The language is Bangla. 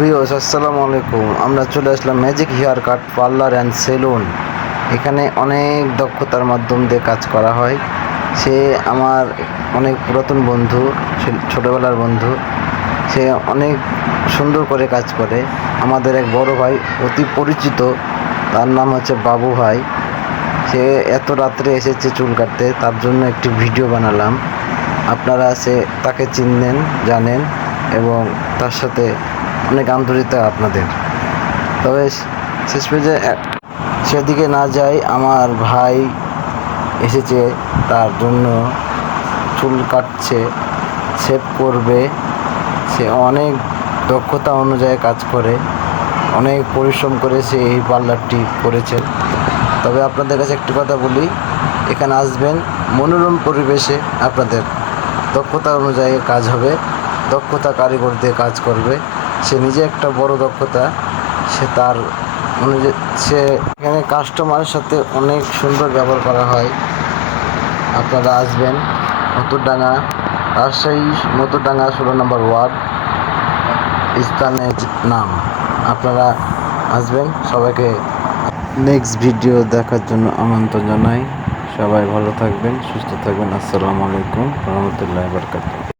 ভিউয়ার্স, আসসালামু আলাইকুম। আমরা চলে আসলাম magic hair cut parlour and salon. এখানে অনেক দক্ষতার মাধ্যম দিয়ে কাজ করা হয়। সে আমার অনেক পুরাতন বন্ধু, ছোটোবেলার বন্ধু। সে অনেক সুন্দর করে কাজ করে। আমাদের এক বড় ভাই, অতি পরিচিত, তার নাম হচ্ছে বাবু ভাই। সে এত রাত্রে এসেছে চুল কাটতে, তার জন্য একটি ভিডিও বানালাম। আপনারা তাকে চিনেন, জানেন এবং তার সাথে অনেক আন্তরিকতা আপনাদের। তবে শেষ পেজে সেদিকে না যাই, আমার ভাই এসেছে, তার জন্য চুল কাটছে, শেভ করবে। সে অনেক দক্ষতা অনুযায়ী কাজ করে, অনেক পরিশ্রম করে সে এই পার্লারটি করেছে। তবে আপনাদের কাছে একটি কথা বলি, এখানে আসবেন, মনোরম পরিবেশে আপনাদের দক্ষতা অনুযায়ী কাজ হবে, দক্ষতা কারিগর দিয়ে কাজ করবে। সে নিজে একটা বড় দক্ষতা, সে তার অনুযায়ী সে এখানে কাস্টমারের সাথে অনেক সুন্দর ব্যবহার করা হয়। আপনারা আসবেন, মতুরডাঙ্গা, রাজশাহী মতুরডাঙ্গা 16 নম্বর ওয়ার্ড, স্থানের নাম। আপনারা আসবেন। সবাইকে নেক্সট ভিডিও দেখার জন্য আমন্ত্রণ জানাই। সবাই ভালো থাকবেন, সুস্থ থাকবেন। আসসালামু আলাইকুম ওয়া রাহমাতুল্লাহি ওয়া বারাকাতুহু।